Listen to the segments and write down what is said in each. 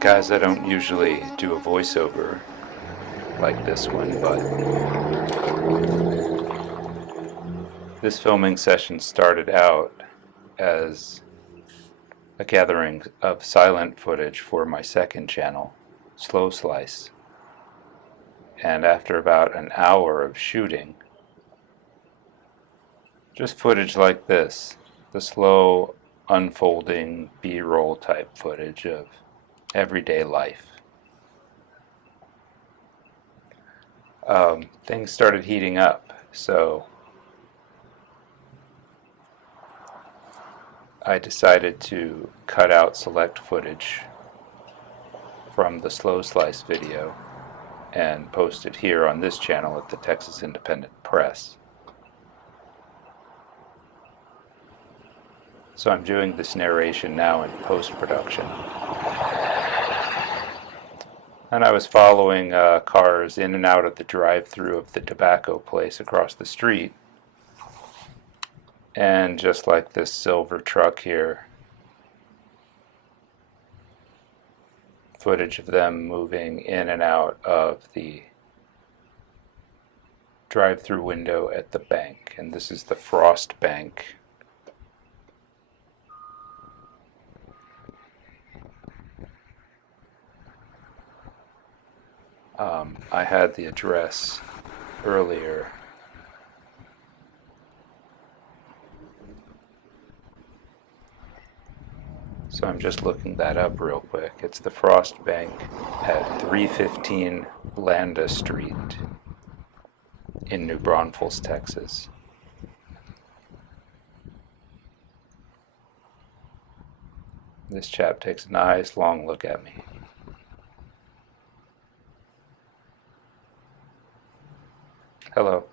Guys, I don't usually do a voiceover like this one, but this filming session started out as a gathering of silent footage for my second channel, Slow Slice. And after about an hour of shooting, just footage like this, the slow unfolding B-roll type footage of everyday life. Things started heating up, so I decided to cut out select footage from the Slow Slice video and post it here on this channel at the Texas Independent Press. So I'm doing this narration now in post-production. And I was following cars in and out of the drive-thru of the tobacco place across the street. And just like this silver truck here, footage of them moving in and out of the drive-thru window at the bank. And this is the Frost Bank. I had the address earlier. So I'm just looking that up real quick. It's the Frost Bank at 315 Landa Street in New Braunfels, Texas. This chap takes a nice long look at me. Hello.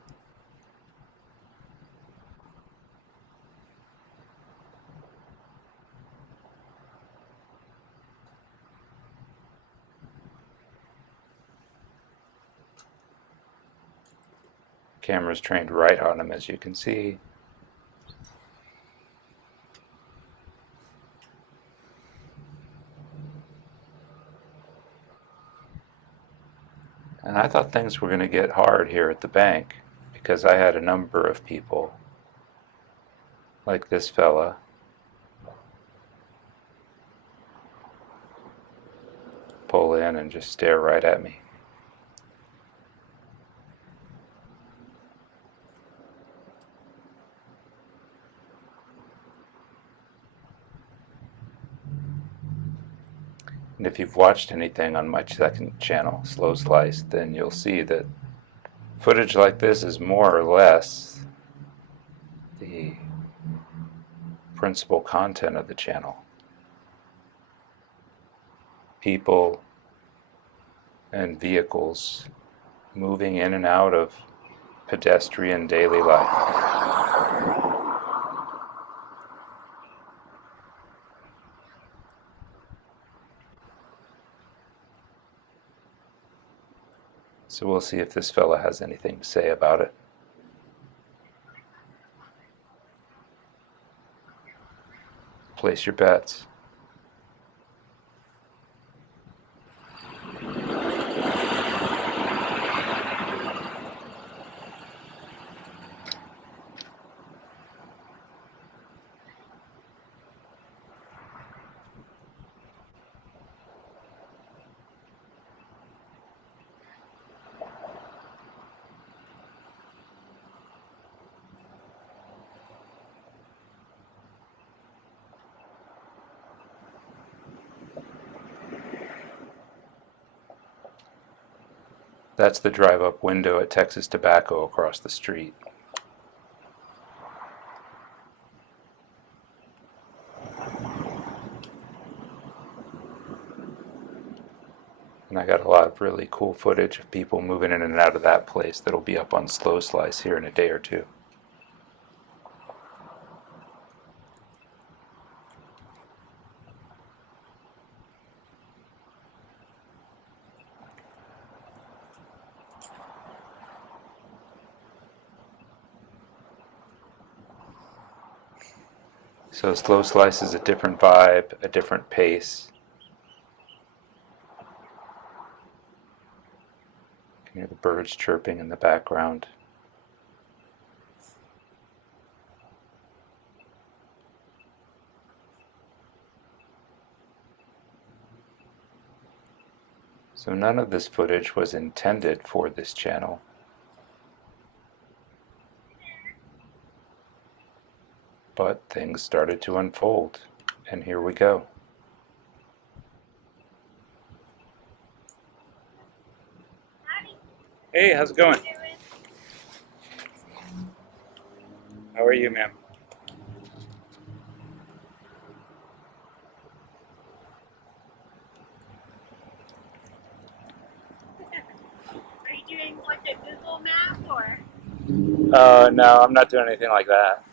Camera's trained right on him, as you can see. And I thought things were going to get hard here at the bank because I had a number of people, like this fella, pull in and just stare right at me. And if you've watched anything on my second channel, Slow Slice, then you'll see that footage like this is more or less the principal content of the channel. People and vehicles moving in and out of pedestrian daily life. So we'll see if this fella has anything to say about it. Place your bets. That's the drive-up window at Texas Tobacco across the street. And I got a lot of really cool footage of people moving in and out of that place that'll be up on Slow Slice here in a day or two. So slow slice is a different vibe, a different pace. You can hear the birds chirping in the background. So none of this footage was intended for this channel. But things started to unfold, and here we go. Hey, how's it going? How are you, ma'am? Are you doing like a Google map or No, I'm not doing anything like that.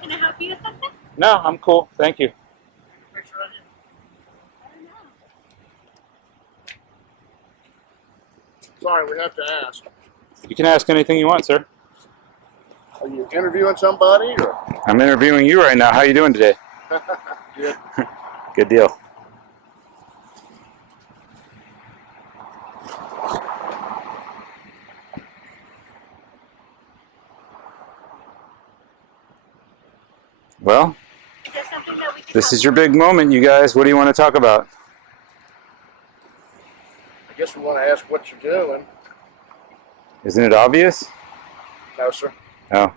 can I help you with something? No, I'm cool. Thank you. I don't know. Sorry, we have to ask. You can ask anything you want, sir. Are you interviewing somebody? Or? I'm interviewing you right now. How you doing today? Good. Good deal. Well, Is there something that we can this help is you your with? big moment, you guys. What do you want to talk about? I guess we want to ask what you're doing. Isn't it obvious? No, sir. Oh.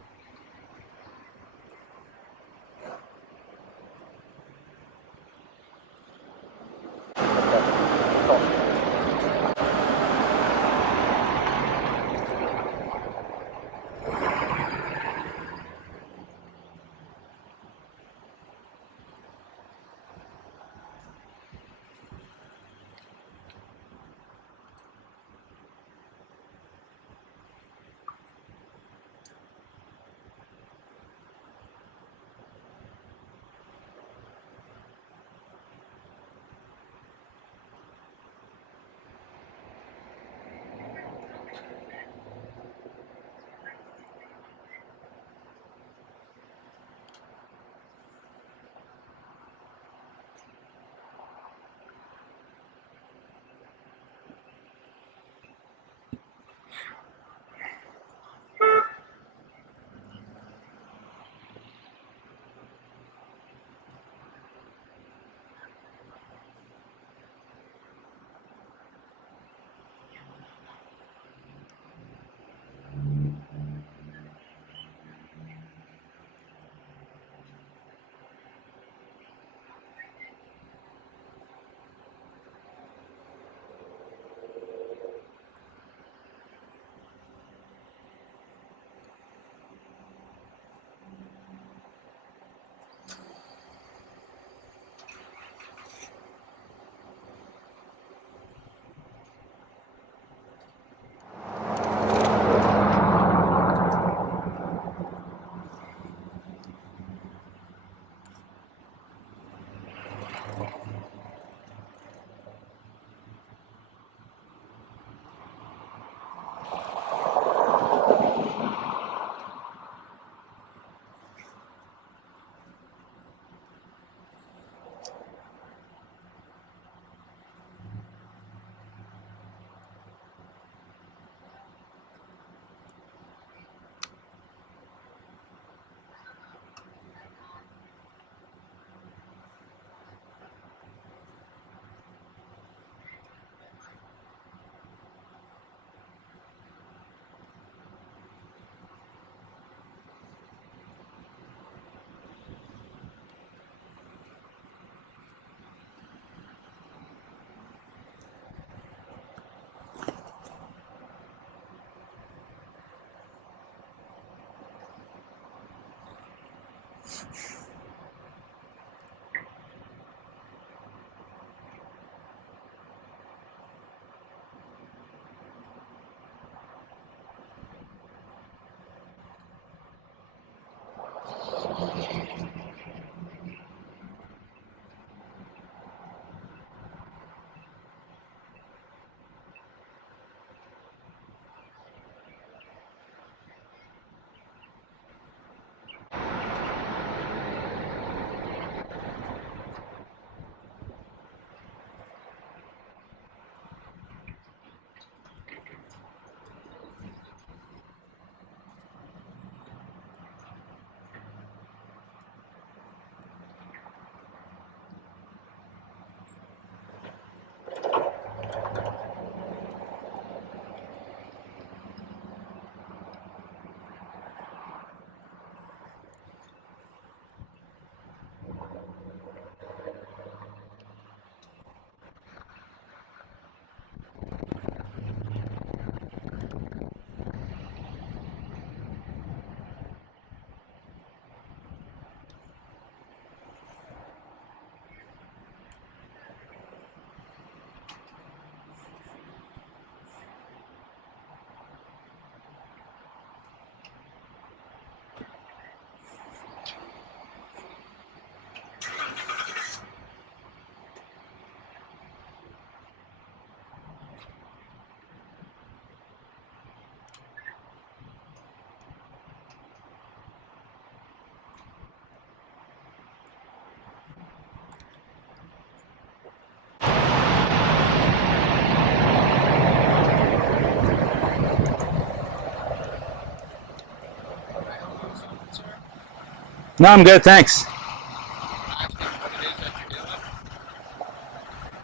No, I'm good, thanks. Asking what it is that you're doing.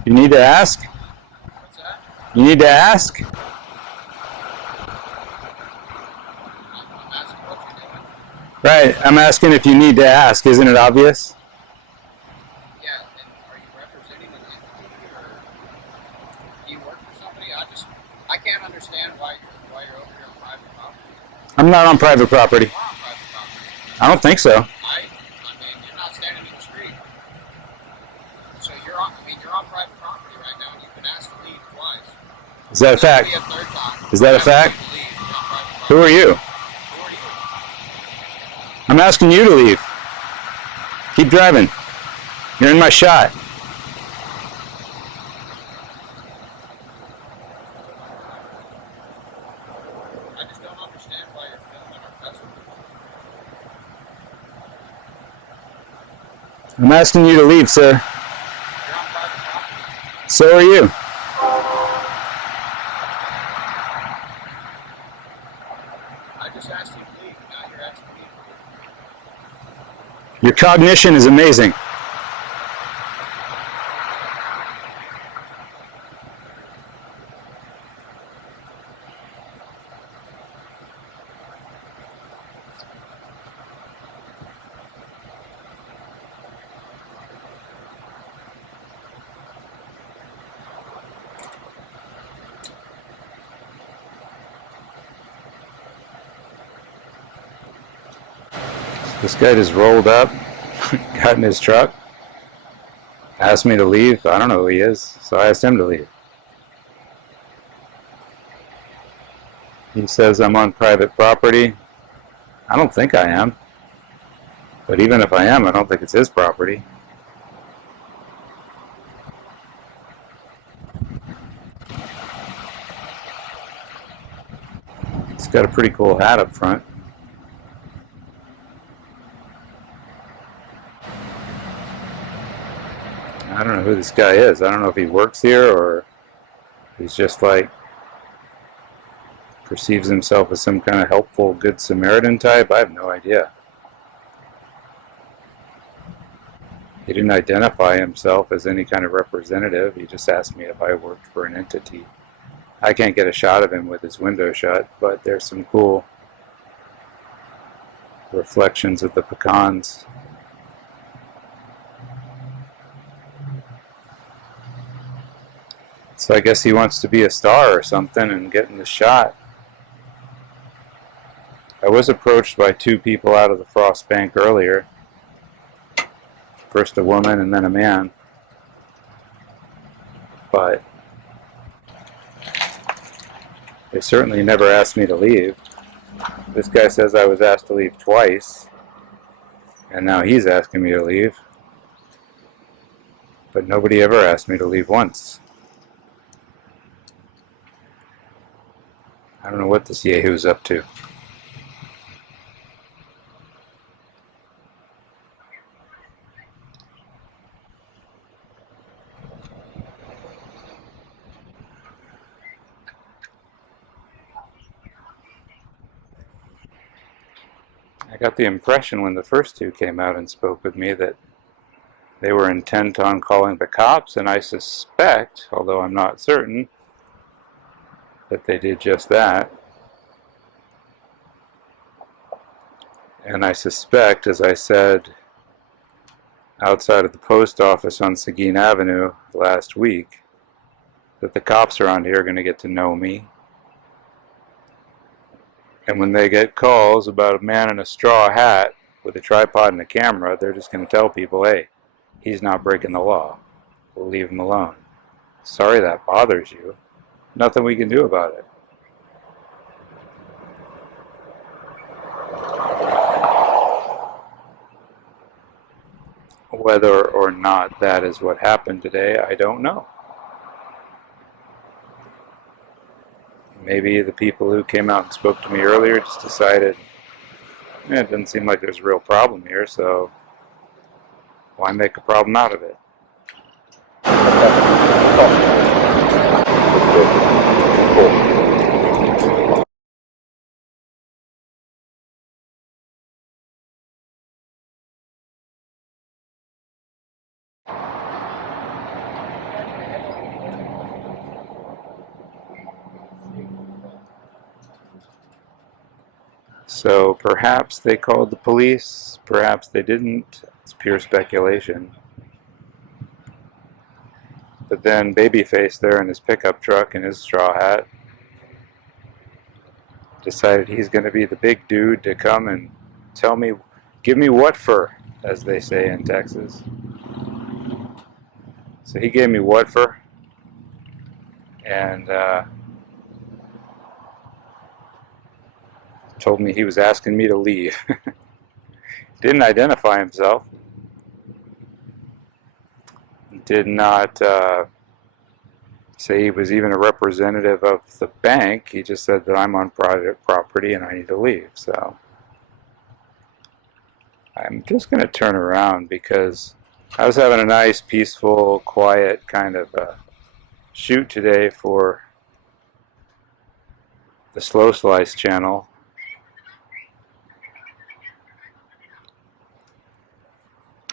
You need to ask? What's that? You need to ask? I'm asking what you're doing. Right, I'm asking if you need to ask. Isn't it obvious? Yeah, and are you representing an entity or do you work for somebody? I can't understand why you're over here on private property. I'm not on private property. You are on private property. I don't think so. I mean, you're not standing in the street. So you're on private property right now and you've been asked to leave twice. Is that a fact? That'll be a third time. Is that a fact? To leave. You're on private property. Who are you? Who are you? I'm asking you to leave. Keep driving. You're in my shot. I just don't understand why you're filming our customers. I'm asking you to leave, sir. You're on private property. So are you. I just asked you to leave, and now you're asking me to leave. Your cognition is amazing. This guy just rolled up, got in his truck, asked me to leave. I don't know who he is, so I asked him to leave. He says I'm on private property. I don't think I am. But even if I am, I don't think it's his property. He's got a pretty cool hat up front. I don't know who this guy is. I don't know if he works here or he's just like perceives himself as some kind of helpful good Samaritan type. I have no idea. He didn't identify himself as any kind of representative. He just asked me if I worked for an entity. I can't get a shot of him with his window shut, but there's some cool reflections of the pecans. So I guess he wants to be a star or something and get in the shot. I was approached by two people out of the Frost Bank earlier. First a woman and then a man. But they certainly never asked me to leave. This guy says I was asked to leave twice, and now he's asking me to leave. But nobody ever asked me to leave once. I don't know what this yahoo's up to. I got the impression when the first two came out and spoke with me that they were intent on calling the cops, and I suspect, although I'm not certain, that they did just that. And I suspect, as I said outside of the post office on Seguin Avenue last week, that the cops around here are going to get to know me. And when they get calls about a man in a straw hat with a tripod and a camera, they're just going to tell people, hey, he's not breaking the law. We'll leave him alone. Sorry that bothers you. Nothing we can do about it. Whether or not that is what happened today, I don't know. Maybe the people who came out and spoke to me earlier just decided, it doesn't seem like there's a real problem here, so why make a problem out of it? So perhaps they called the police, perhaps they didn't. It's pure speculation. But then Babyface there in his pickup truck and his straw hat decided he's going to be the big dude to come and tell me, give me what for, as they say in Texas. So he gave me what for, and told me he was asking me to leave. Didn't identify himself. Did not say he was even a representative of the bank. He just said that I'm on private property and I need to leave. So I'm just going to turn around because I was having a nice, peaceful, quiet kind of shoot today for the Slow Slice channel.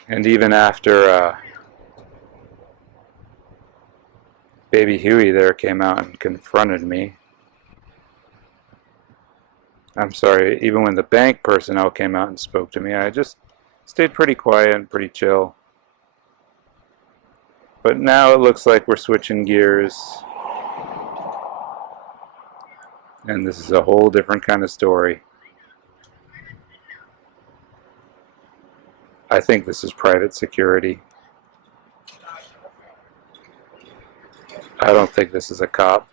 And even after Baby Huey there came out and confronted me. I'm sorry, even when the bank personnel came out and spoke to me, I just stayed pretty quiet and pretty chill. But now it looks like we're switching gears. And this is a whole different kind of story. I think this is private security. I don't think this is a cop.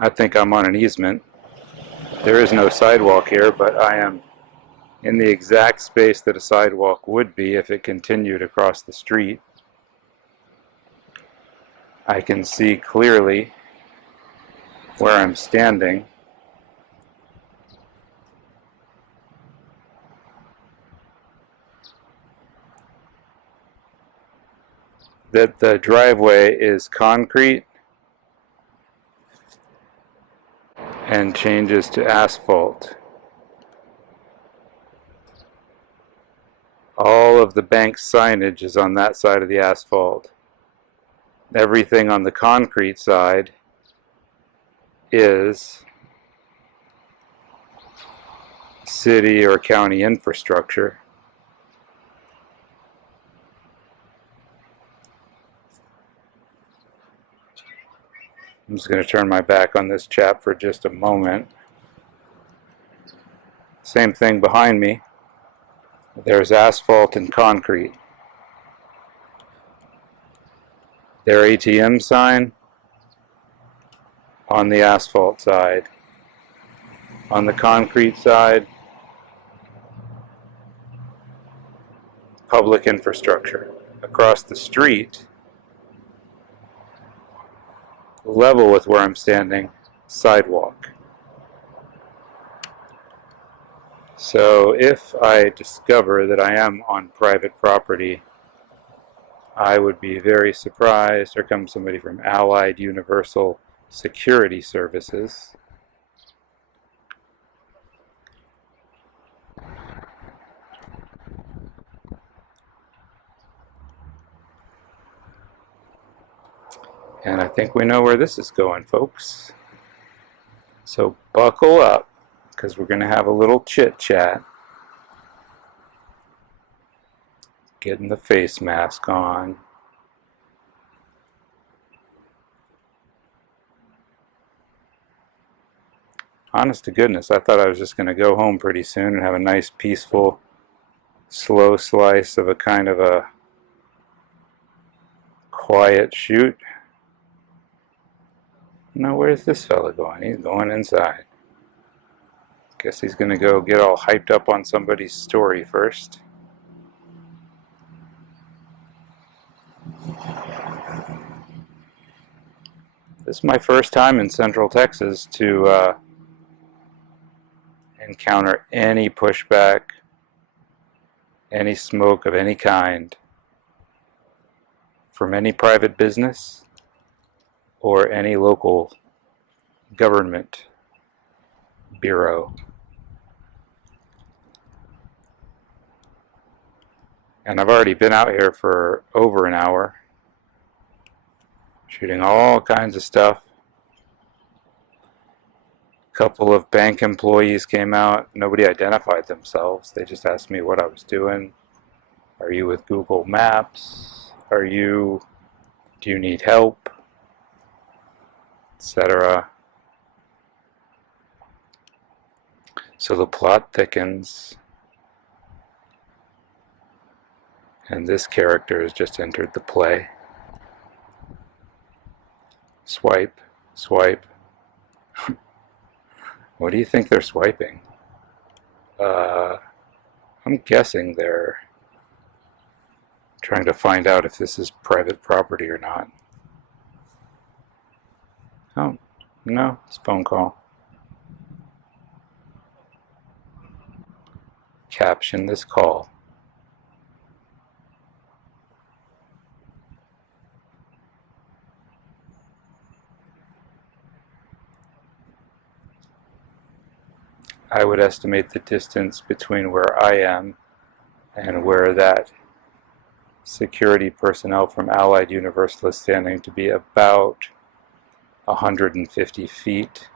I think I'm on an easement. There is no sidewalk here, but I am in the exact space that a sidewalk would be if it continued across the street. I can see clearly where I'm standing. That the driveway is concrete and changes to asphalt. All of the bank's signage is on that side of the asphalt. Everything on the concrete side is city or county infrastructure. I'm just going to turn my back on this chap for just a moment. Same thing behind me. There's asphalt and concrete. Their ATM sign on the asphalt side. On the concrete side, public infrastructure. Across the street, level with where I'm standing, sidewalk. So if I discover that I am on private property, I would be very surprised. Here comes somebody from Allied Universal Security Services. And I think we know where this is going, folks. So buckle up, because we're going to have a little chit-chat. Getting the face mask on. Honest to goodness, I thought I was just going to go home pretty soon and have a nice, peaceful, slow slice of a kind of a quiet shoot. Now, where's this fella going? He's going inside. Guess he's going to go get all hyped up on somebody's story first. This is my first time in Central Texas to encounter any pushback, any smoke of any kind from any private business or any local government bureau. And I've already been out here for over an hour. shooting all kinds of stuff. A couple of bank employees came out. Nobody identified themselves. They just asked me what I was doing. Are you with Google Maps? Do you need help? Etc. So the plot thickens, and this character has just entered the play. Swipe, swipe. What do you think they're swiping? I'm guessing they're trying to find out if this is private property or not. Oh, no, it's a phone call. Caption this call. I would estimate the distance between where I am and where that security personnel from Allied Universal is standing to be about 150 feet.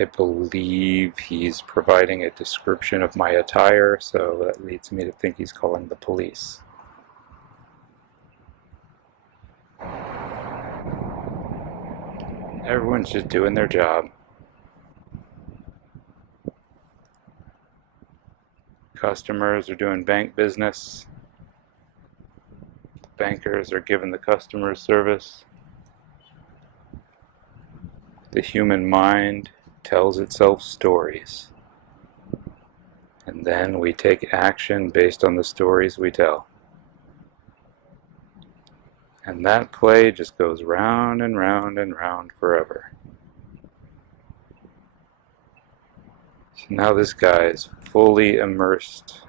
I believe he's providing a description of my attire, so that leads me to think he's calling the police. Everyone's just doing their job. Customers are doing bank business. Bankers are giving the customers service. The human mind tells itself stories. And then we take action based on the stories we tell. And that play just goes round and round and round forever. So now this guy is fully immersed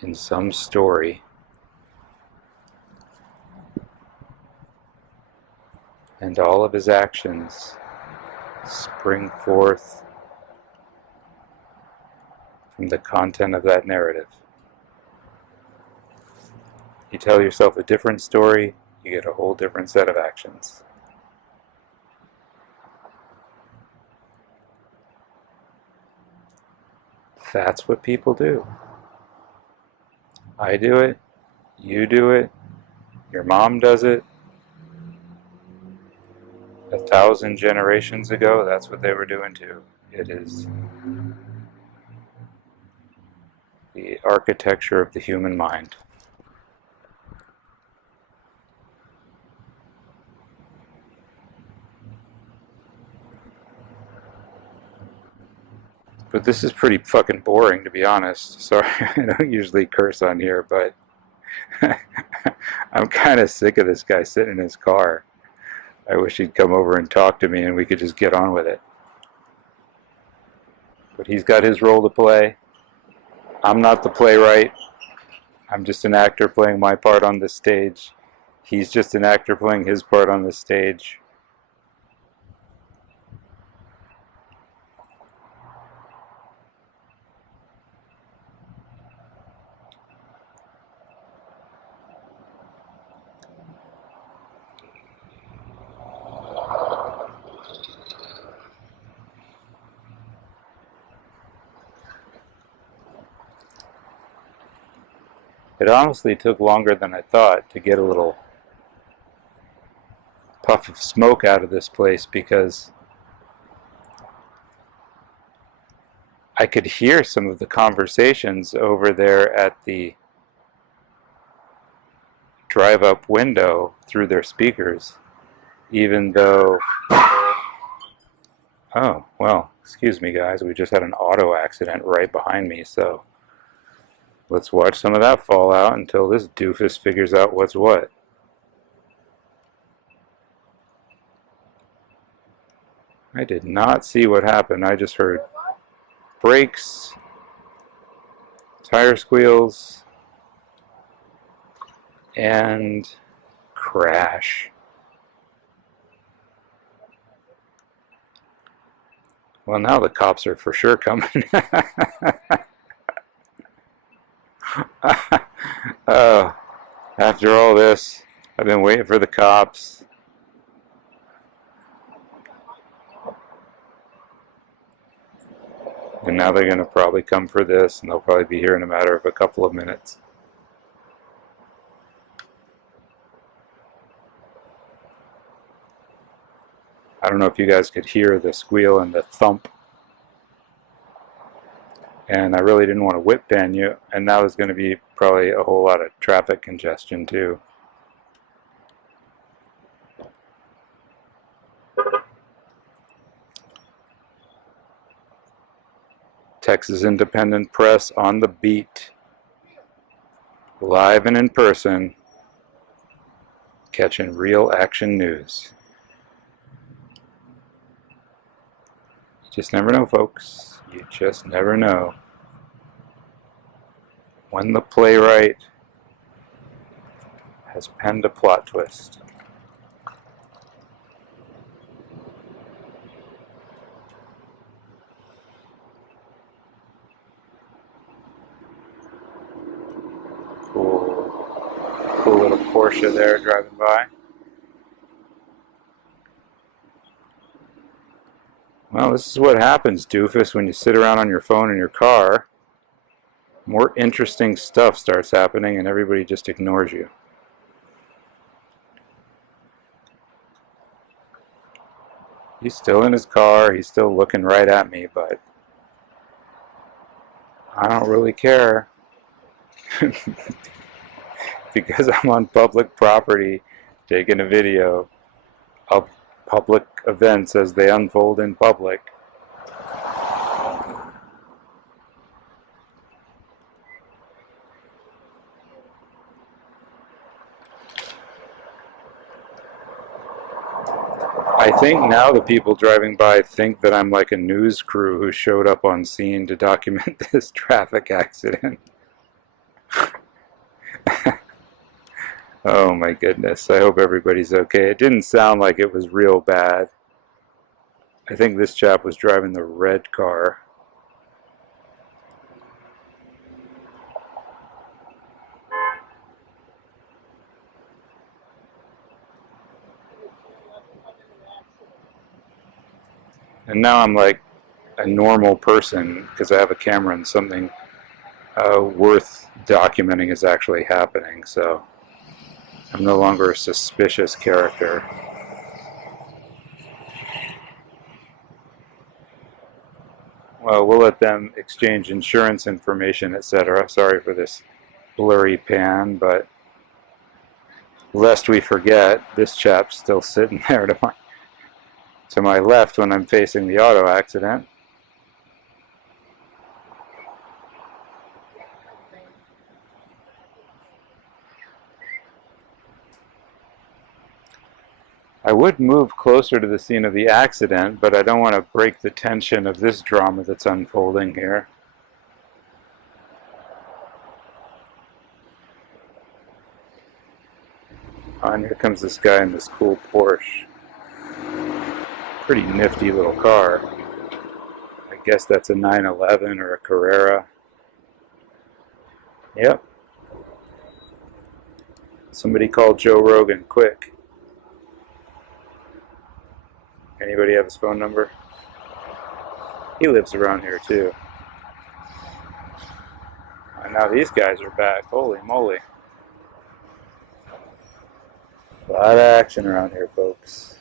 in some story. And all of his actions spring forth from the content of that narrative. You tell yourself a different story, you get a whole different set of actions. That's what people do. I do it, you do it, your mom does it. 1,000 generations ago, that's what they were doing too. It is the architecture of the human mind. But this is pretty fucking boring, to be honest. Sorry, I don't usually curse on here, but I'm kind of sick of this guy sitting in his car. I wish he'd come over and talk to me and we could just get on with it. But he's got his role to play. I'm not the playwright. I'm just an actor playing my part on this stage. He's just an actor playing his part on this stage. It honestly took longer than I thought to get a little puff of smoke out of this place because I could hear some of the conversations over there at the drive-up window through their speakers, even though... Oh, well, excuse me guys, we just had an auto accident right behind me, so let's watch some of that fall out until this doofus figures out what's what. I did not see what happened. I just heard brakes, tire squeals, and crash. Well, now the cops are for sure coming. Oh, after all this, I've been waiting for the cops. And now they're going to probably come for this, and they'll probably be here in a matter of a couple of minutes. I don't know if you guys could hear the squeal and the thump. And I really didn't want to whip ban you, and now there's going to be probably a whole lot of traffic congestion too. Texas Independent Press on the beat, live and in person, catching real action news. You just never know, folks. You just never know when the playwright has penned a plot twist. Cool little Porsche there driving by. Well, this is what happens, doofus, when you sit around on your phone in your car. More interesting stuff starts happening and everybody just ignores you. He's still in his car, he's still looking right at me, but I don't really care. Because I'm on public property taking a video of public events as they unfold in public. I think now the people driving by think that I'm like a news crew who showed up on scene to document this traffic accident. Oh my goodness, I hope everybody's okay. It didn't sound like it was real bad. I think this chap was driving the red car. And now I'm like a normal person because I have a camera and something worth documenting is actually happening, so I'm no longer a suspicious character. Well, we'll let them exchange insurance information, etc. Sorry for this blurry pan, but lest we forget, this chap's still sitting there to my left when I'm facing the auto accident. I would move closer to the scene of the accident, but I don't want to break the tension of this drama that's unfolding here. Oh, and here comes this guy in this cool Porsche. Pretty nifty little car. I guess that's a 911 or a Carrera. Yep. Somebody call Joe Rogan, quick. Anybody have his phone number? He lives around here too. And now these guys are back. Holy moly. A lot of action around here, folks.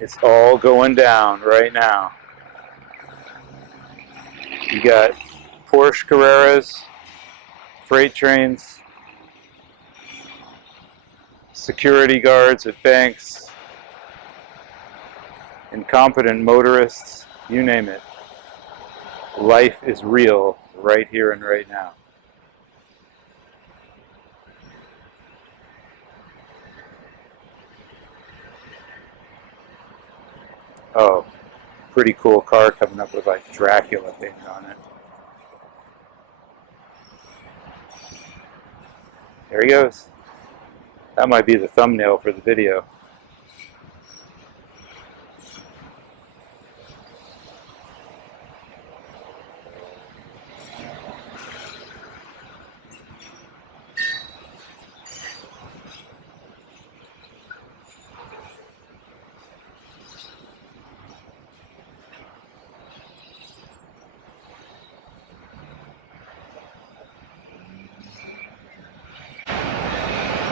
It's all going down right now. You got Porsche Carreras, freight trains, security guards at banks, incompetent motorists, you name it. Life is real right here and right now. Oh, pretty cool car coming up with like Dracula painted on it. There he goes. That might be the thumbnail for the video.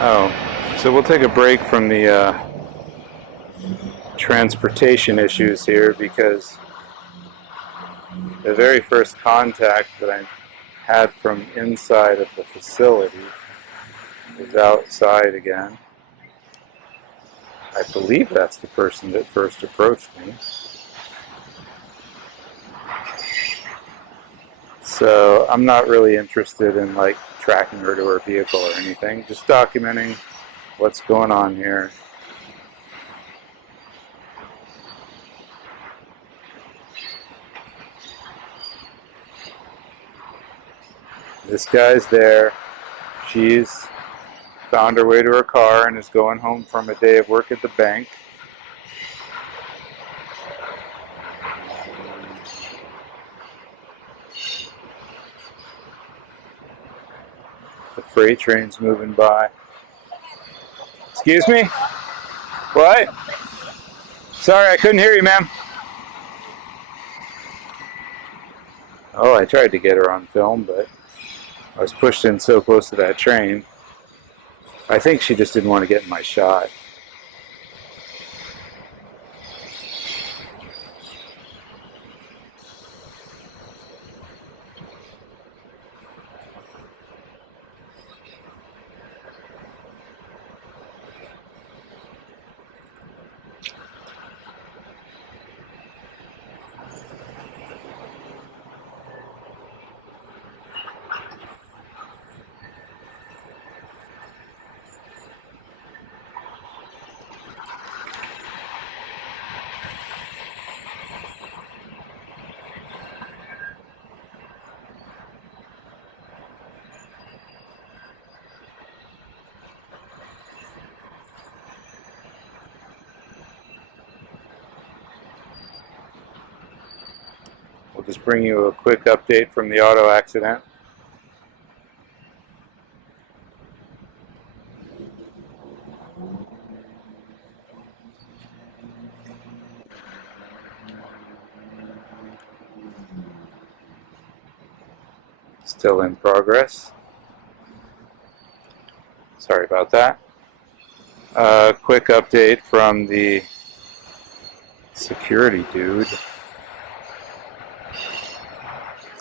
Oh, so we'll take a break from the transportation issues here, because the very first contact that I had from inside of the facility is outside again. I believe that's the person that first approached me. So I'm not really interested in like tracking her to her vehicle or anything, just documenting what's going on here. This guy's there. She's found her way to her car and is going home from a day of work at the bank. The freight train's moving by. Excuse me? What? Sorry, I couldn't hear you, ma'am. Oh, I tried to get her on film, but I was pushed in so close to that train. I think she just didn't want to get in my shot. We'll just bring you a quick update from the auto accident. Still in progress. Sorry about that. Quick update from the security dude.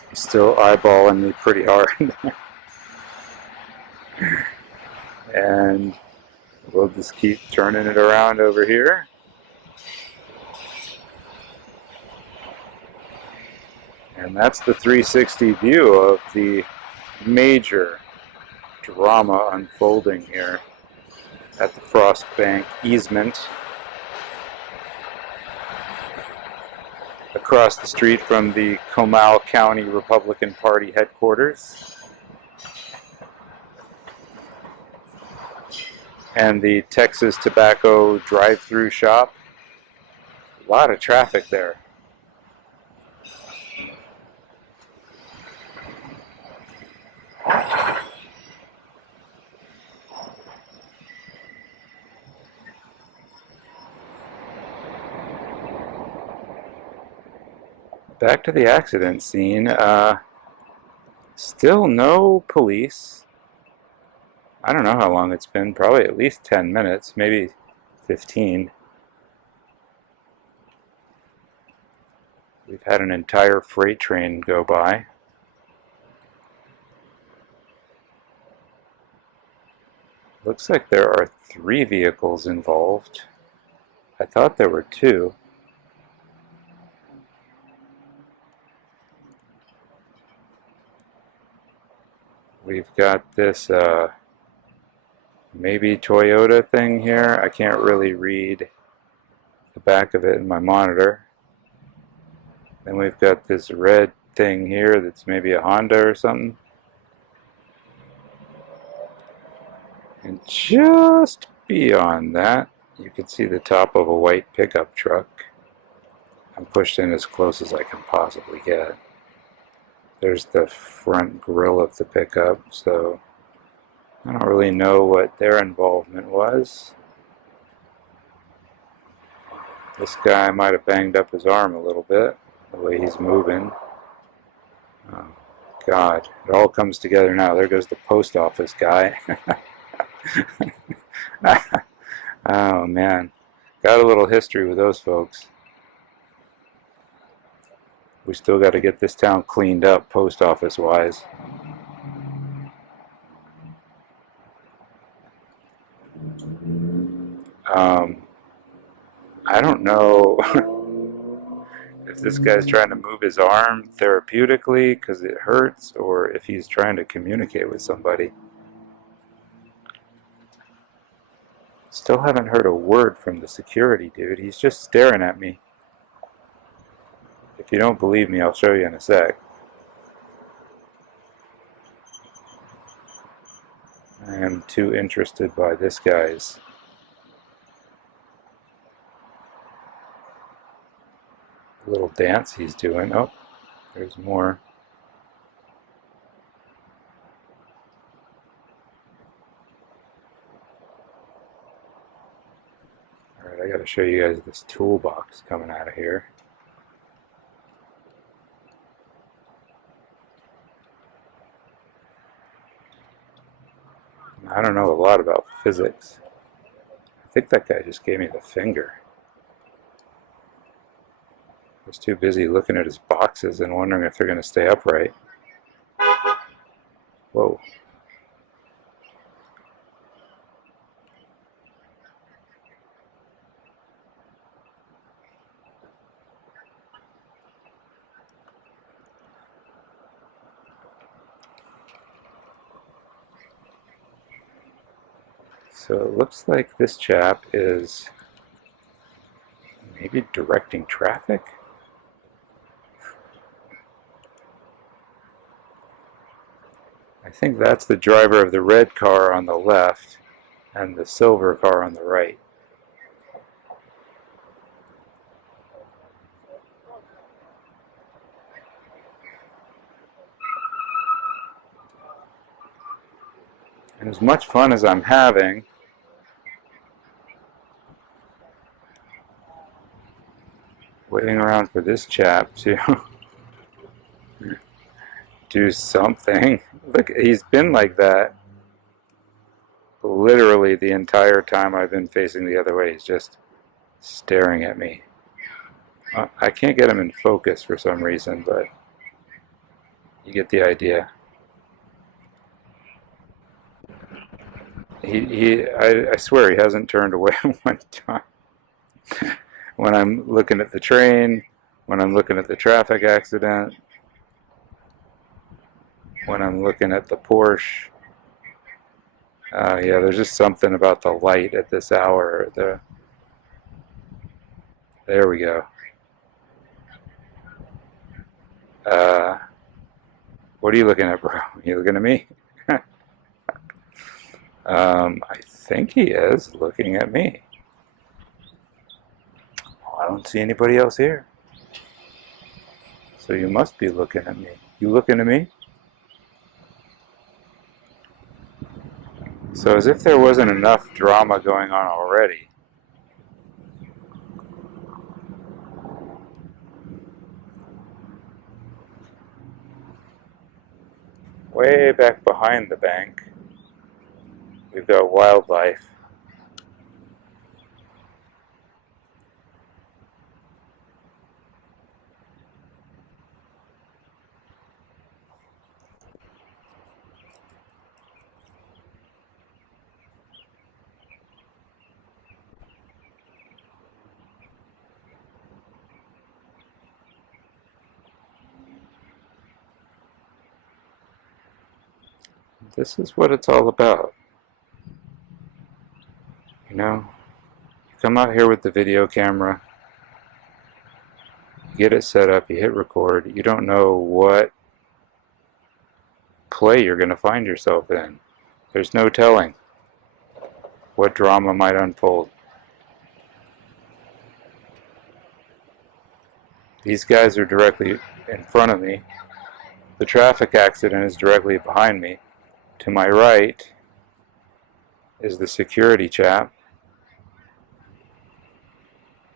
He's still eyeballing me pretty hard. And we'll just keep turning it around over here. And that's the 360 view of the major drama unfolding here at the Frost Bank easement, across the street from the Comal County Republican Party headquarters and the Texas Tobacco drive-through shop. A lot of traffic there. Back to the accident scene. Still no police. I don't know how long it's been. Probably at least 10 minutes, maybe 15. We've had an entire freight train go by. Looks like there are 3 vehicles involved. I thought there were 2. We've got this maybe Toyota thing here. I can't really read the back of it in my monitor. Then we've got this red thing here that's maybe a Honda or something. And just beyond that, you can see the top of a white pickup truck. I'm pushed in as close as I can possibly get. There's the front grille of the pickup, so I don't really know what their involvement was. This guy might have banged up his arm a little bit, the way he's moving. Oh, God, it all comes together now. There goes the post office guy. Oh man, got a little history with those folks. We still got to get this town cleaned up post office wise. Um, I don't know if this guy's trying to move his arm therapeutically because it hurts, or if he's trying to communicate with somebody. Still haven't heard a word from the security dude. He's just staring at me. If you don't believe me, I'll show you in a sec. I am too interested by this guy's little dance he's doing. Oh, there's more. Alright, I gotta show you guys this toolbox coming out of here. I don't know a lot about physics. I think that guy just gave me the finger. I was too busy looking at his boxes and wondering if they're going to stay upright. Whoa. So it looks like this chap is maybe directing traffic? I think that's the driver of the red car on the left and the silver car on the right. And as much fun as I'm having, waiting around for this chap to do something. Look, he's been like that literally the entire time I've been facing the other way. He's just staring at me. I can't get him in focus for some reason, but you get the idea. I swear he hasn't turned away one time. When I'm looking at the train, when I'm looking at the traffic accident, when I'm looking at the Porsche. Yeah, there's just something about the light at this hour. There we go. What are you looking at, bro? Are you looking at me? I think he is looking at me. Oh, I don't see anybody else here. So you must be looking at me. You looking at me? So as if there wasn't enough drama going on already. Way back behind the bank, we've got wildlife. This is what it's all about. You know, you come out here with the video camera, you get it set up, you hit record, you don't know what play you're going to find yourself in. There's no telling what drama might unfold. These guys are directly in front of me. The traffic accident is directly behind me. To my right is the security chap.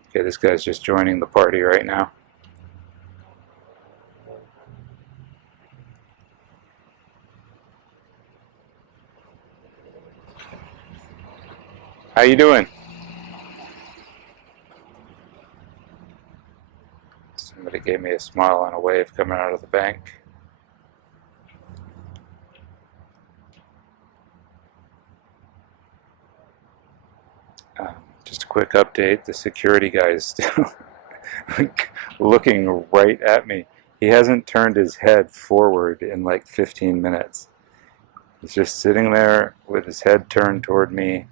Okay, this guy's just joining the party right now. How you doing? Somebody gave me a smile and a wave coming out of the bank. Just a quick update. The security guy is still looking right at me. He hasn't turned his head forward in like 15 minutes. He's just sitting there with his head turned toward me.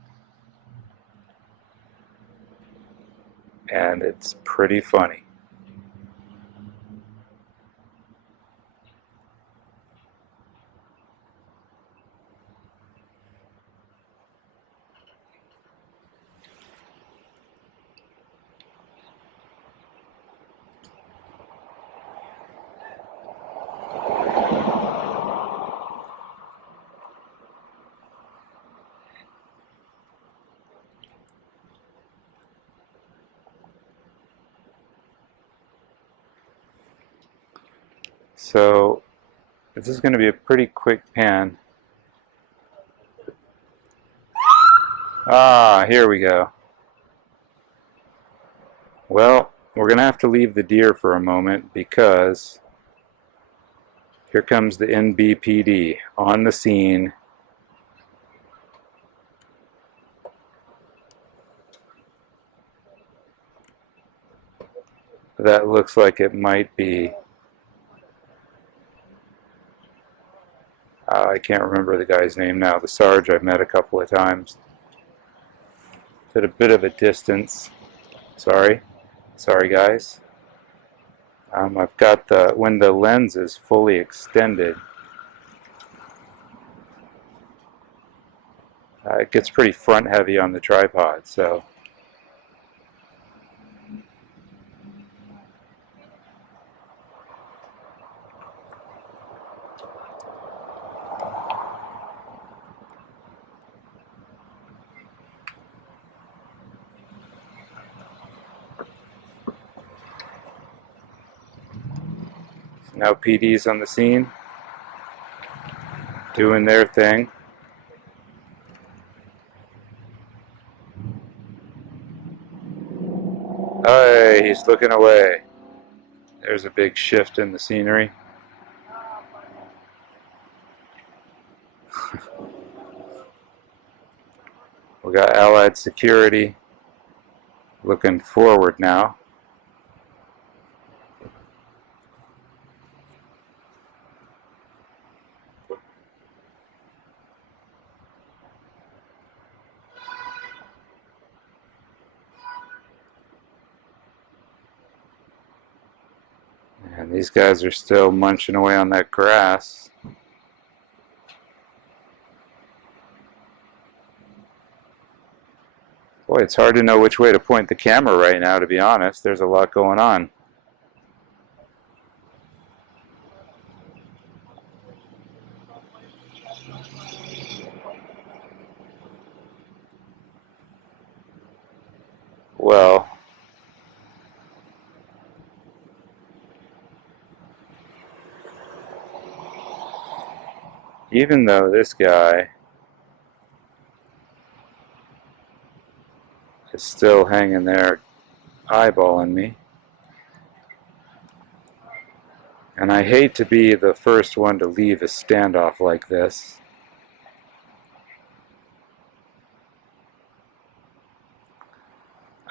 And it's pretty funny. So this is going to be a pretty quick pan. Ah, here we go. Well, we're going to have to leave the deer for a moment because here comes the NBPD on the scene. That looks like it might be, I can't remember the guy's name now, the Sarge I've met a couple of times. At a bit of a distance. Sorry guys. I've got when the lens is fully extended, it gets pretty front heavy on the tripod, so now PD's on the scene, doing their thing. Hey, he's looking away. There's a big shift in the scenery. We got Allied Security looking forward now. And these guys are still munching away on that grass. Boy, it's hard to know which way to point the camera right now, to be honest. There's a lot going on. Well, even though this guy is still hanging there eyeballing me, and I hate to be the first one to leave a standoff like this,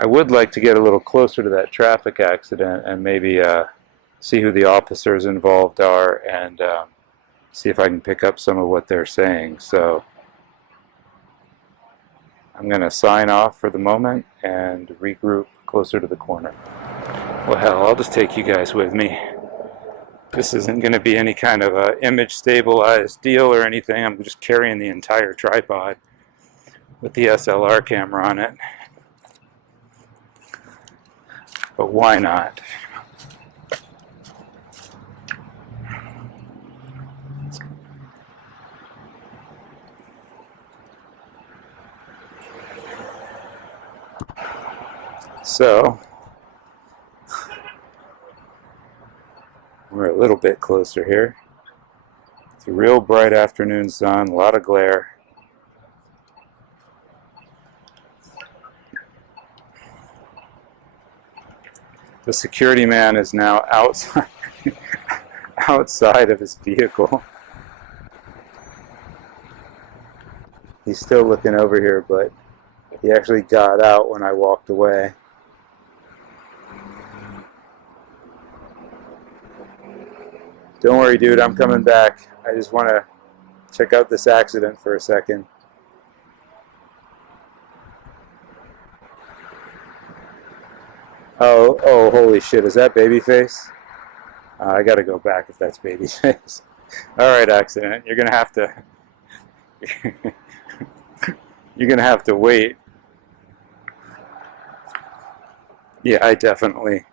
I would like to get a little closer to that traffic accident and maybe see who the officers involved are and see if I can pick up some of what they're saying. So I'm going to sign off for the moment and regroup closer to the corner. Well, hell, I'll just take you guys with me. This isn't going to be any kind of image stabilized deal or anything. I'm just carrying the entire tripod with the SLR camera on it. But why not? So, we're a little bit closer here. It's a real bright afternoon sun, a lot of glare. The security man is now outside, outside of his vehicle. He's still looking over here, but he actually got out when I walked away. Don't worry, dude, I'm coming back. I just want to check out this accident for a second. Oh, holy shit, is that Babyface? I gotta go back if that's Babyface. Alright, accident, you're gonna have to... you're gonna have to wait. Yeah, I definitely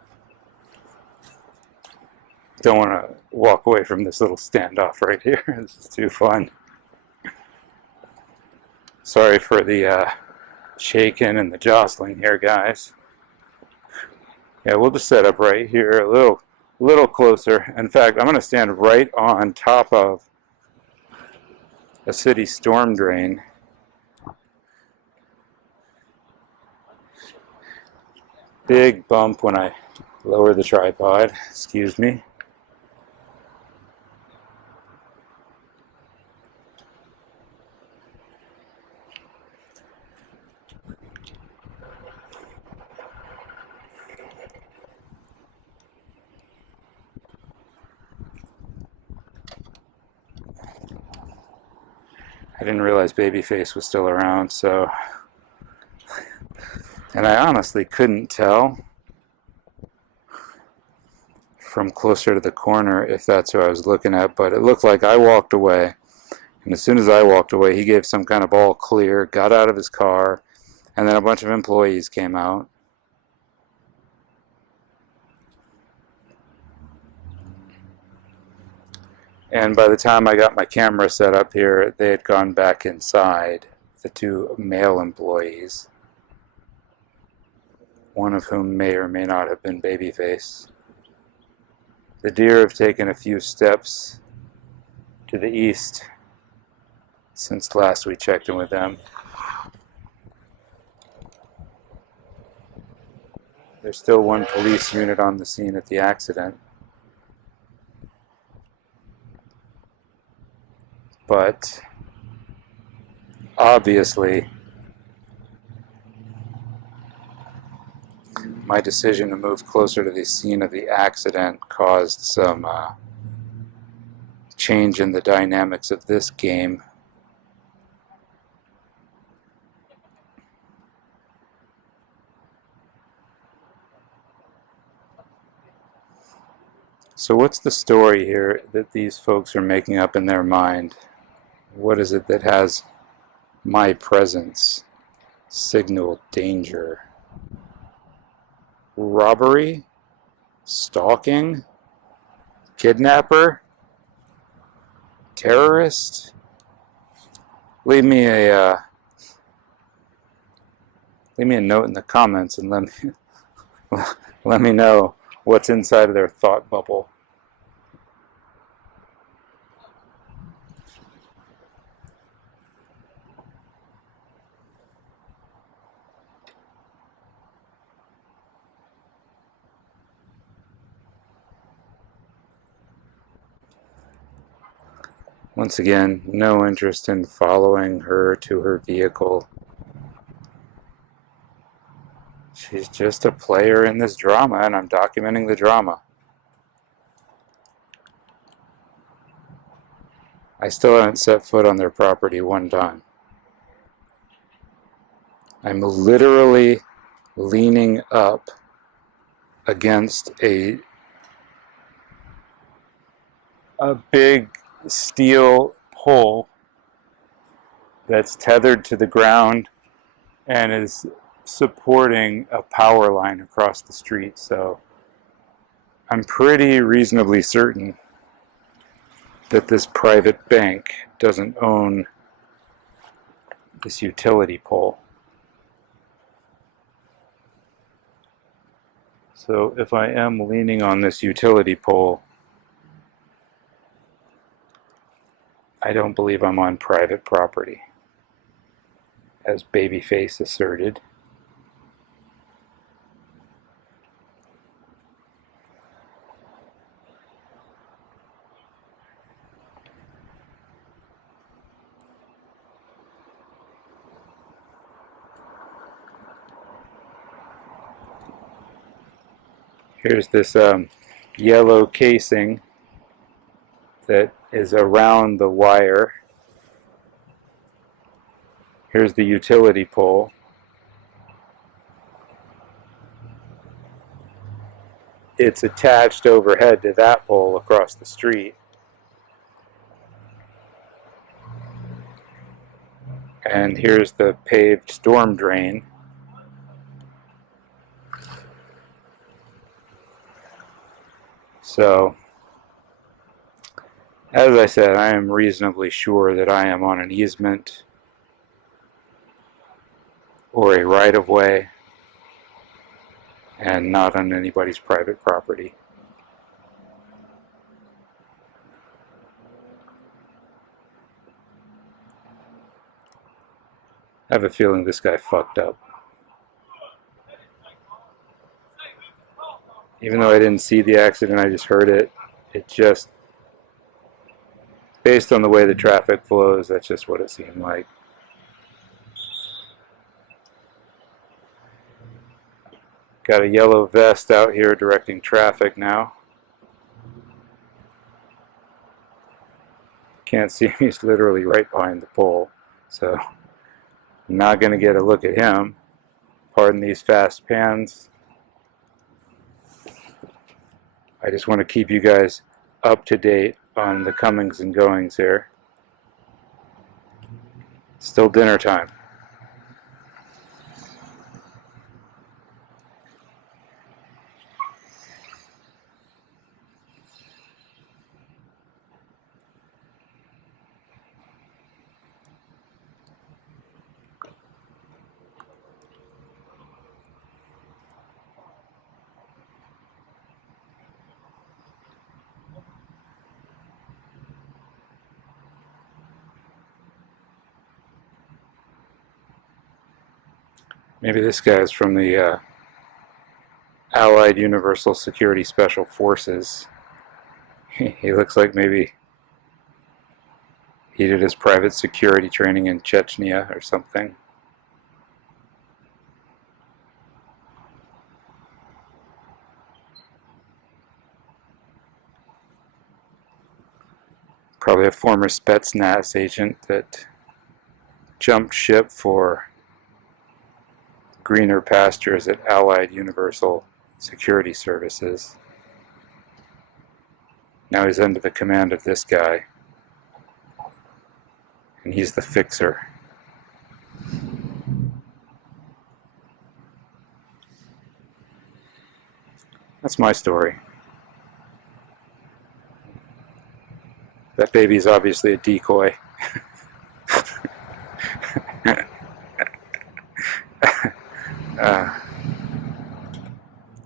don't want to walk away from this little standoff right here. This is too fun. Sorry for the shaking and the jostling here, guys. Yeah, we'll just set up right here, a little closer. In fact, I'm going to stand right on top of a city storm drain. Big bump when I lower the tripod. Excuse me. I didn't realize Babyface was still around, so... And I honestly couldn't tell from closer to the corner if that's who I was looking at, but it looked like I walked away. And as soon as I walked away, he gave some kind of all clear, got out of his car, and then a bunch of employees came out. And by the time I got my camera set up here, they had gone back inside, the two male employees, one of whom may or may not have been Babyface. The deer have taken a few steps to the east since last we checked in with them. There's still one police unit on the scene at the accident. But obviously, my decision to move closer to the scene of the accident caused some change in the dynamics of this game. So what's the story here that these folks are making up in their mind? What is it that has my presence signal danger? Robbery? Stalking? Kidnapper? Terrorist? Leave me a note in the comments and let me know what's inside of their thought bubble. Once again, no interest in following her to her vehicle. She's just a player in this drama, and I'm documenting the drama. I still haven't set foot on their property one time. I'm literally leaning up against a big steel pole that's tethered to the ground and is supporting a power line across the street. So I'm pretty reasonably certain that this private bank doesn't own this utility pole. So if I am leaning on this utility pole, I don't believe I'm on private property, as Babyface asserted. Here's this yellow casing that is around the wire. Here's the utility pole. It's attached overhead to that pole across the street. And here's the paved storm drain. So, as I said, I am reasonably sure that I am on an easement or a right-of-way and not on anybody's private property. I have a feeling this guy fucked up. Even though I didn't see the accident, I just heard it. It just, based on the way the traffic flows, that's just what it seemed like. Got a yellow vest out here directing traffic now. Can't see him, he's literally right behind the pole. So, I'm not going to get a look at him. Pardon these fast pans. I just want to keep you guys up to date on the comings and goings here. Still dinner time. Maybe this guy is from the Allied Universal Security Special Forces. He looks like maybe he did his private security training in Chechnya or something. Probably a former Spetsnaz agent that jumped ship for greener pastures at Allied Universal Security Services. Now he's under the command of this guy, and he's the fixer. That's my story. That baby's obviously a decoy.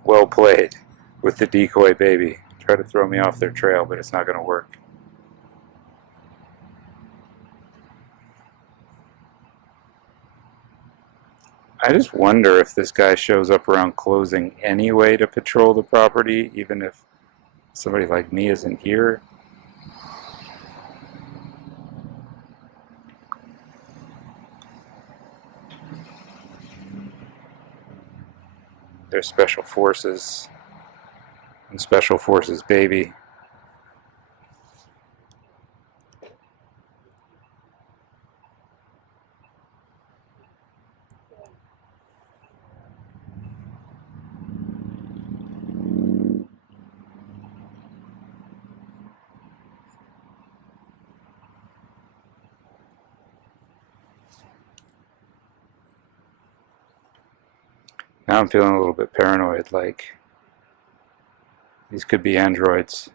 Well played with the decoy baby. Try to throw me off their trail, but it's not going to work. I just wonder if this guy shows up around closing anyway to patrol the property, even if somebody like me isn't here. They're special forces and special forces baby. Now I'm feeling a little bit paranoid, like these could be androids.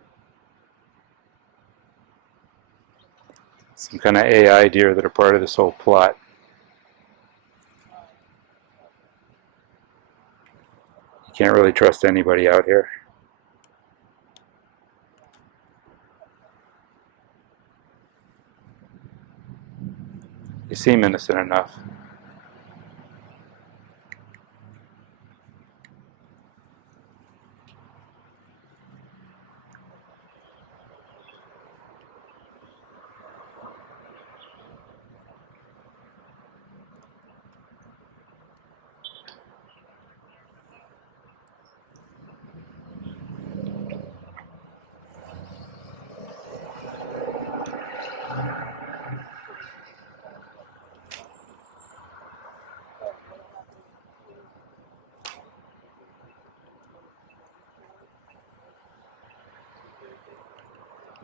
Some kind of AI deer that are part of this whole plot. You can't really trust anybody out here. You seem innocent enough.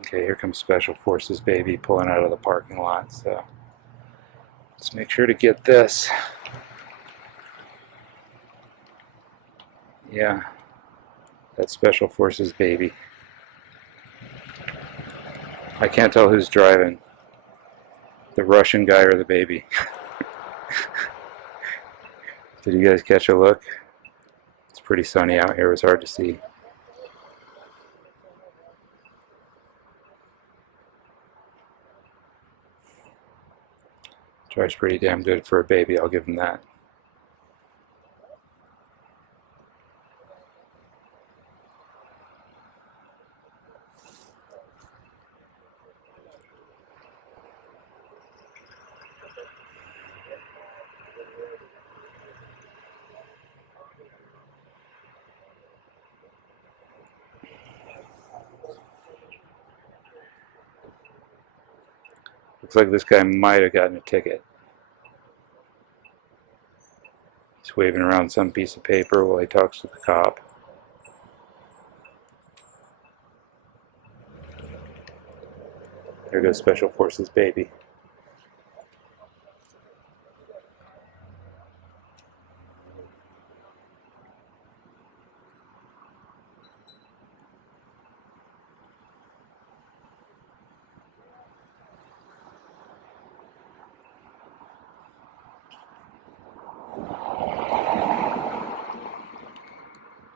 Okay, here comes Special Forces baby pulling out of the parking lot, so let's make sure to get this. Yeah, that's Special Forces baby. I can't tell who's driving, the Russian guy or the baby. Did you guys catch a look? It's pretty sunny out here, it was hard to see. Drives pretty damn good for a baby, I'll give him that. Looks like this guy might have gotten a ticket. He's waving around some piece of paper while he talks to the cop. There goes Special Forces baby.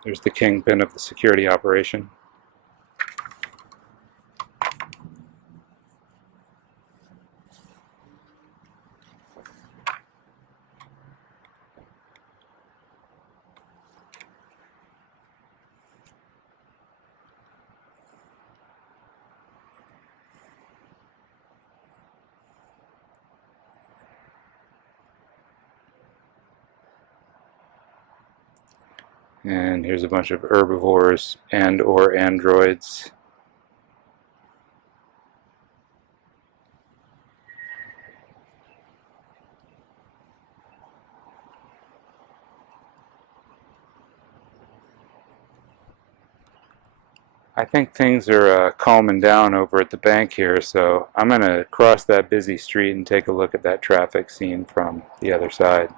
There's the kingpin of the security operation. And here's a bunch of herbivores and or androids. I think things are calming down over at the bank here, so I'm going to cross that busy street and take a look at that traffic scene from the other side.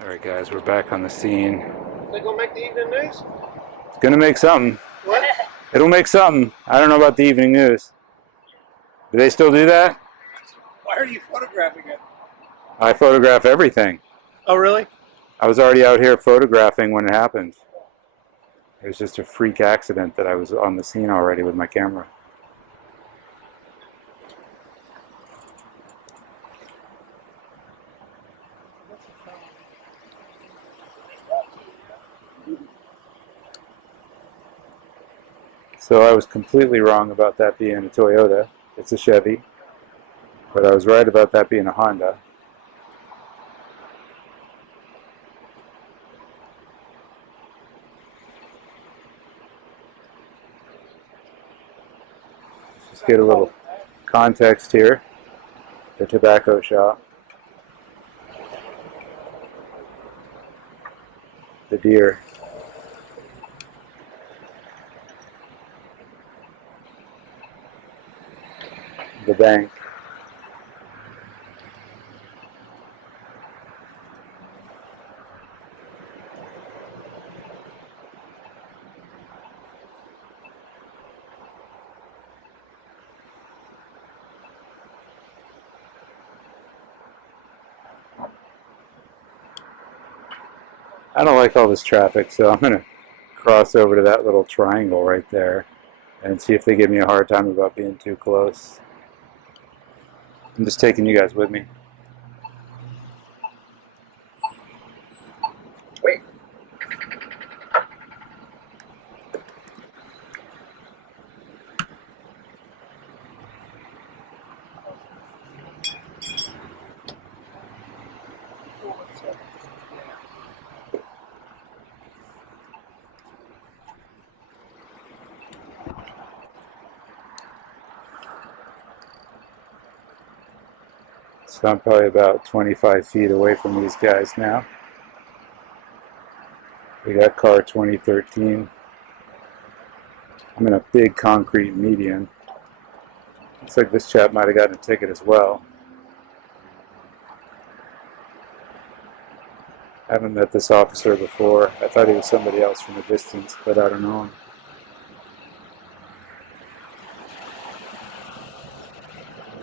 Alright guys, we're back on the scene. They gonna make the evening news? It's going to make something. What? It'll make something. I don't know about the evening news. Do they still do that? Why are you photographing it? I photograph everything. Oh, really? I was already out here photographing when it happened. It was just a freak accident that I was on the scene already with my camera. So I was completely wrong about that being a Toyota. It's a Chevy. But I was right about that being a Honda. Let's just get a little context here. The tobacco shop. The deer. The bank. I don't like all this traffic, so I'm going to cross over to that little triangle right there and see if they give me a hard time about being too close. I'm just taking you guys with me. Wait. So I'm probably about 25 feet away from these guys now. We got car 2013. I'm in a big concrete median. Looks like this chap might have gotten a ticket as well. I haven't met this officer before. I thought he was somebody else from a distance, but I don't know him.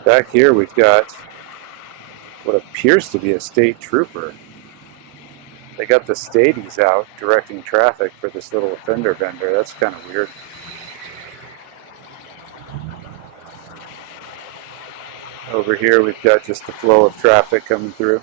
Back here we've got what appears to be a state trooper. They got the stadies out directing traffic for this little fender bender. That's kind of weird. Over here we've got just the flow of traffic coming through.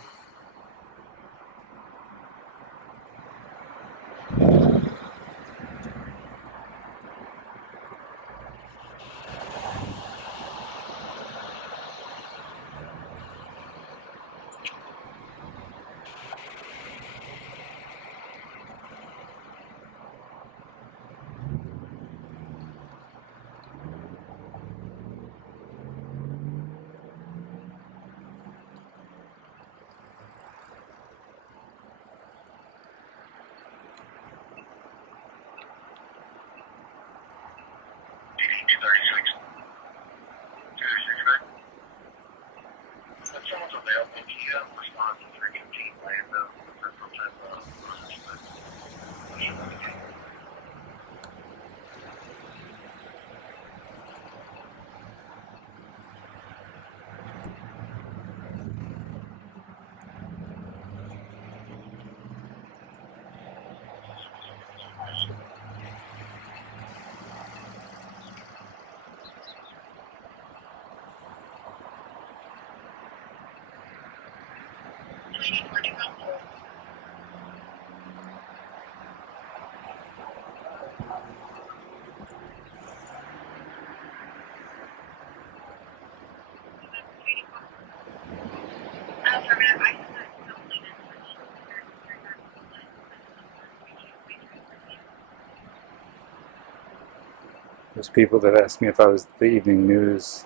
There's people that asked me if I was the evening news.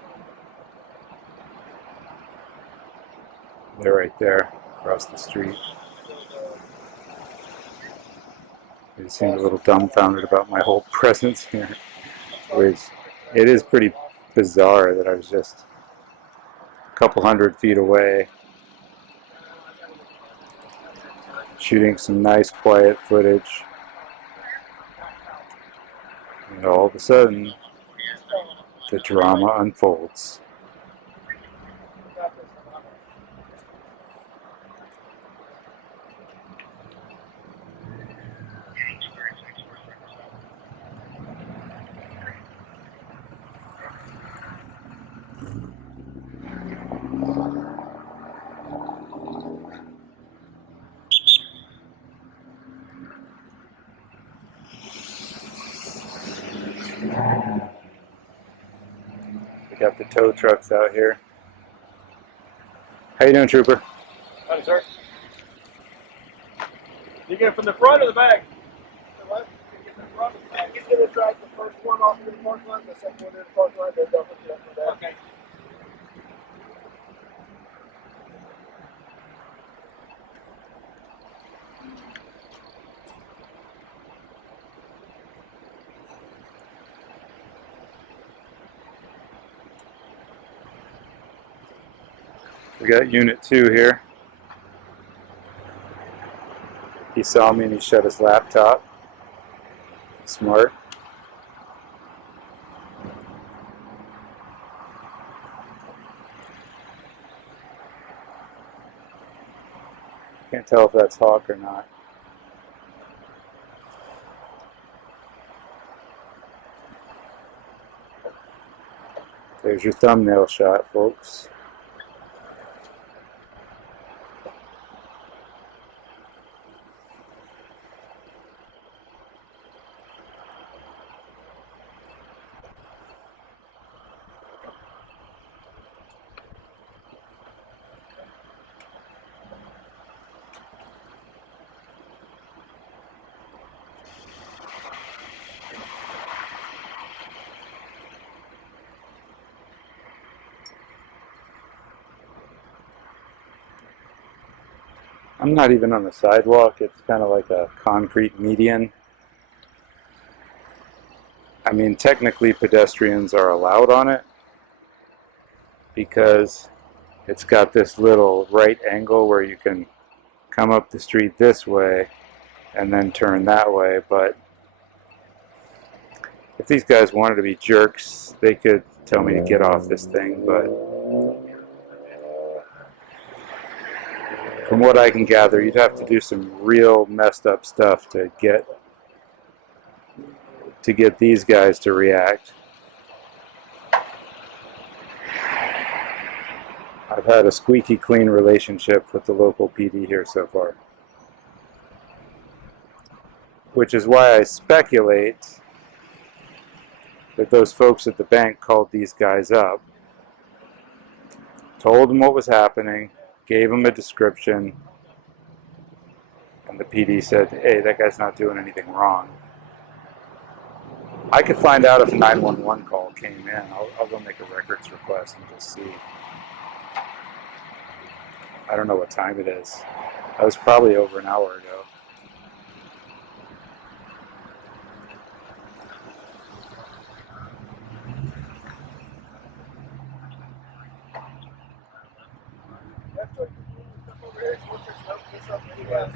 They're right there, across the street. They seemed a little dumbfounded about my whole presence here. Which, it is pretty bizarre that I was just a couple hundred feet away, shooting some nice quiet footage. And all of a sudden, the drama unfolds. We got the tow trucks out here. How you doing, Trooper? Hi, sir. You get from the front or the back? The left. You get from the front or the back? He's going to drag the first one off in the parking lot, the second one in the parking lot, then double check for that. Okay. We got Unit 2 here. He saw me and he shut his laptop. Smart. Can't tell if that's Hawk or not. There's your thumbnail shot, folks. I'm not even on the sidewalk. It's kind of like a concrete median. I mean, technically pedestrians are allowed on it because it's got this little right angle where you can come up the street this way and then turn that way. But if these guys wanted to be jerks, they could tell me to get off this thing. But from what I can gather, you'd have to do some real messed up stuff to get these guys to react. I've had a squeaky clean relationship with the local PD here so far, which is why I speculate that those folks at the bank called these guys up, told them what was happening, gave them a description, and the PD said, hey, that guy's not doing anything wrong. I could find out if a 911 call came in. I'll go make a records request and just see. I don't know what time it is. That was probably over an hour ago. After stuff over here, we'll fix it up, get something else.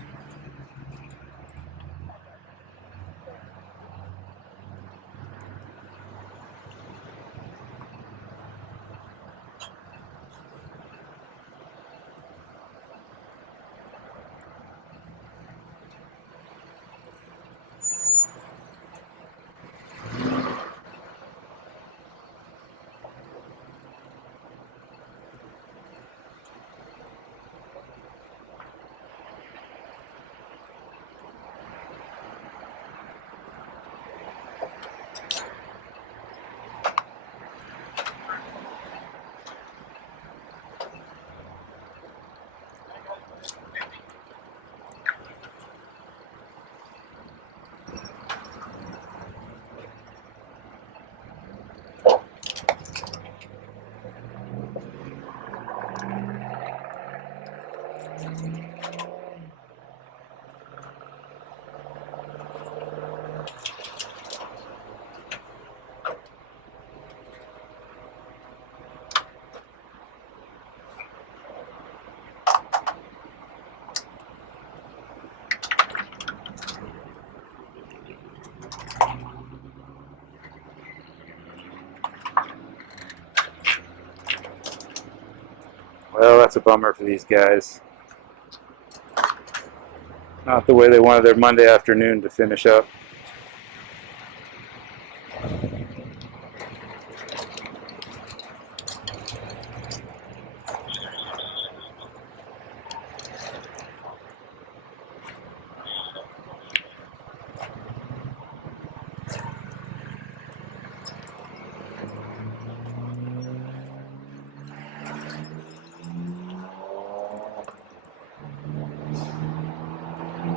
Well, that's a bummer for these guys. Not the way they wanted their Monday afternoon to finish up.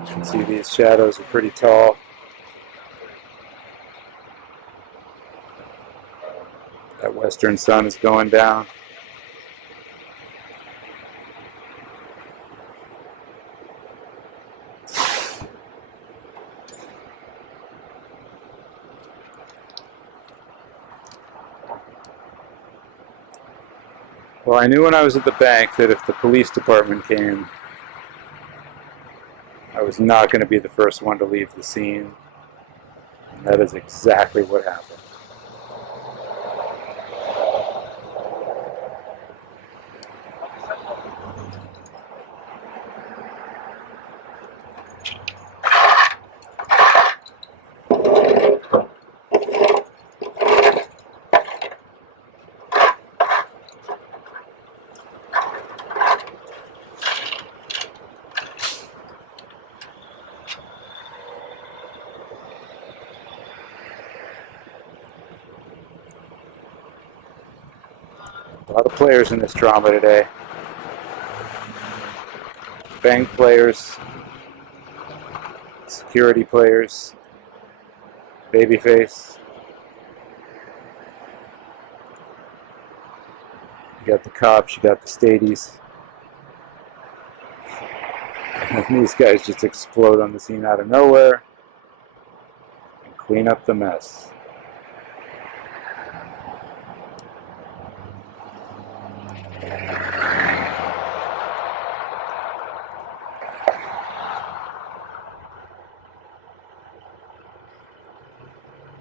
You can see these shadows are pretty tall. That western sun is going down. Well, I knew when I was at the bank that if the police department came, I was not going to be the first one to leave the scene. And that is exactly what happened. A lot of players in this drama today. Bank players, security players, babyface. You got the cops, you got the stadies. And these guys just explode on the scene out of nowhere and clean up the mess.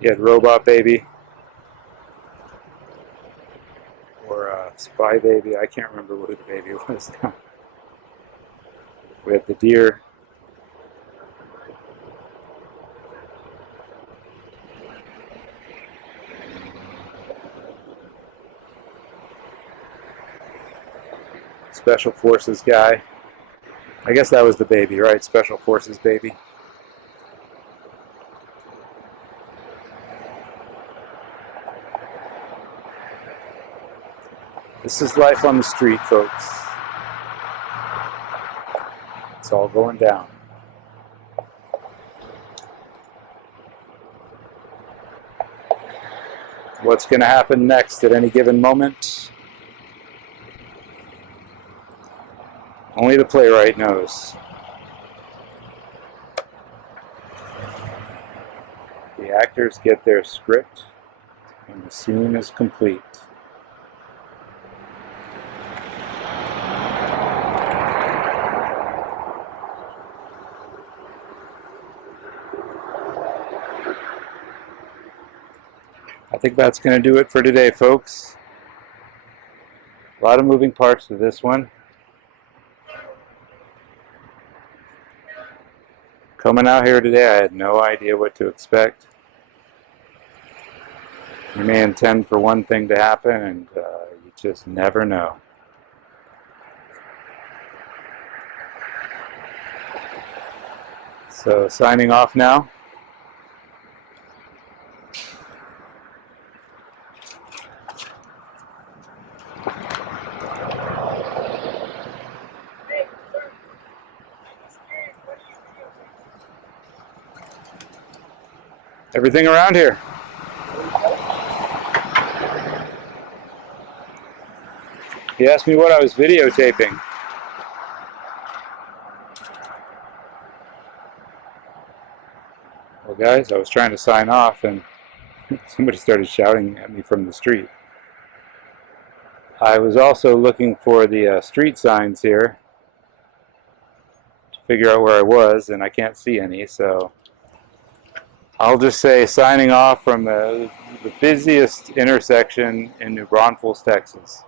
You had Robot Baby or Spy Baby. I can't remember who the baby was now. We had the deer. Special Forces guy. I guess that was the baby, right? Special Forces baby. This is life on the street, folks. It's all going down. What's going to happen next at any given moment? Only the playwright knows. The actors get their script and the scene is complete. I think that's going to do it for today, folks. A lot of moving parts to this one. Coming out here today, I had no idea what to expect. You may intend for one thing to happen, and you just never know. So, signing off now. Everything around here. He asked me what I was videotaping. Well, guys, I was trying to sign off and somebody started shouting at me from the street. I was also looking for the street signs here to figure out where I was, and I can't see any, so I'll just say signing off from the busiest intersection in New Braunfels, Texas.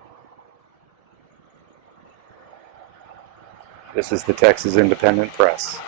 This is the Texas Independent Press.